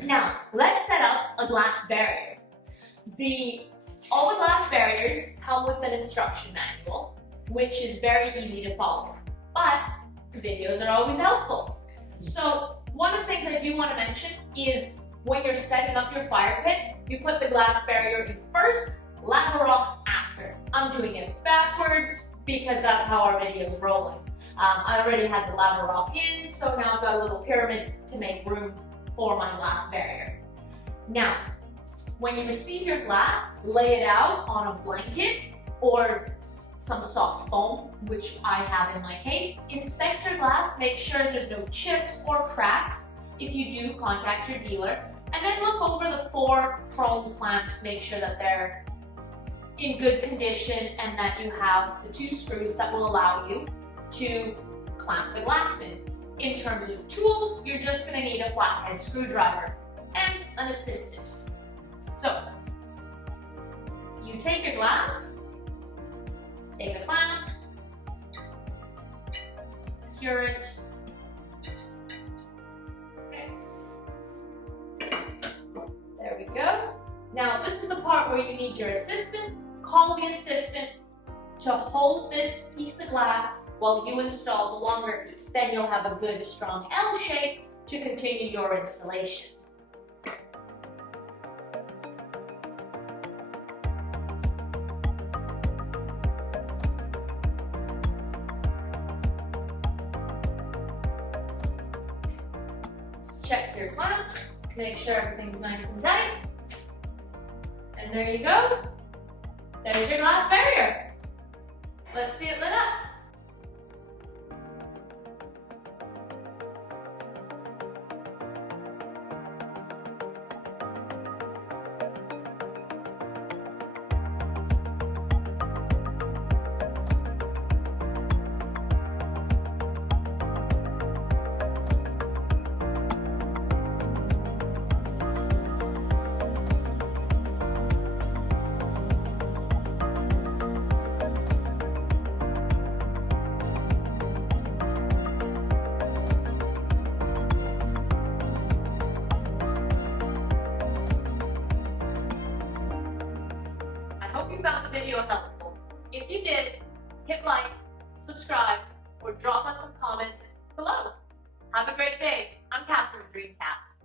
Now, let's set up a glass barrier. All the glass barriers come with an instruction manual, which is very easy to follow, but videos are always helpful. So one of the things I do want to mention is when you're setting up your fire pit, you put the glass barrier in first, lava rock after. I'm doing it backwards because that's how our video is rolling. I already had the lava rock in, so now I've got a little pyramid to make room for my glass barrier. Now, when you receive your glass, lay it out on a blanket or some soft foam, which I have in my case. Inspect your glass, make sure there's no chips or cracks. If you do, contact your dealer. And then look over the 4 chrome clamps, make sure that they're in good condition and that you have the 2 screws that will allow you to clamp the glass in. In terms of tools, you're just going to need a flathead screwdriver and an assistant. So, you take your glass, take a clamp, secure it. Okay. There we go. Now, this is the part where you need your assistant. Call the assistant to hold this piece of glass while you install the longer piece. Then you'll have a good strong L shape to continue your installation. Check your clamps, make sure everything's nice and tight. And there you go. There's your glass barrier. Let's see it lit up. I hope you found the video helpful. If you did, hit like, subscribe, or drop us some comments below. Have a great day. I'm Catherine, DreamCast.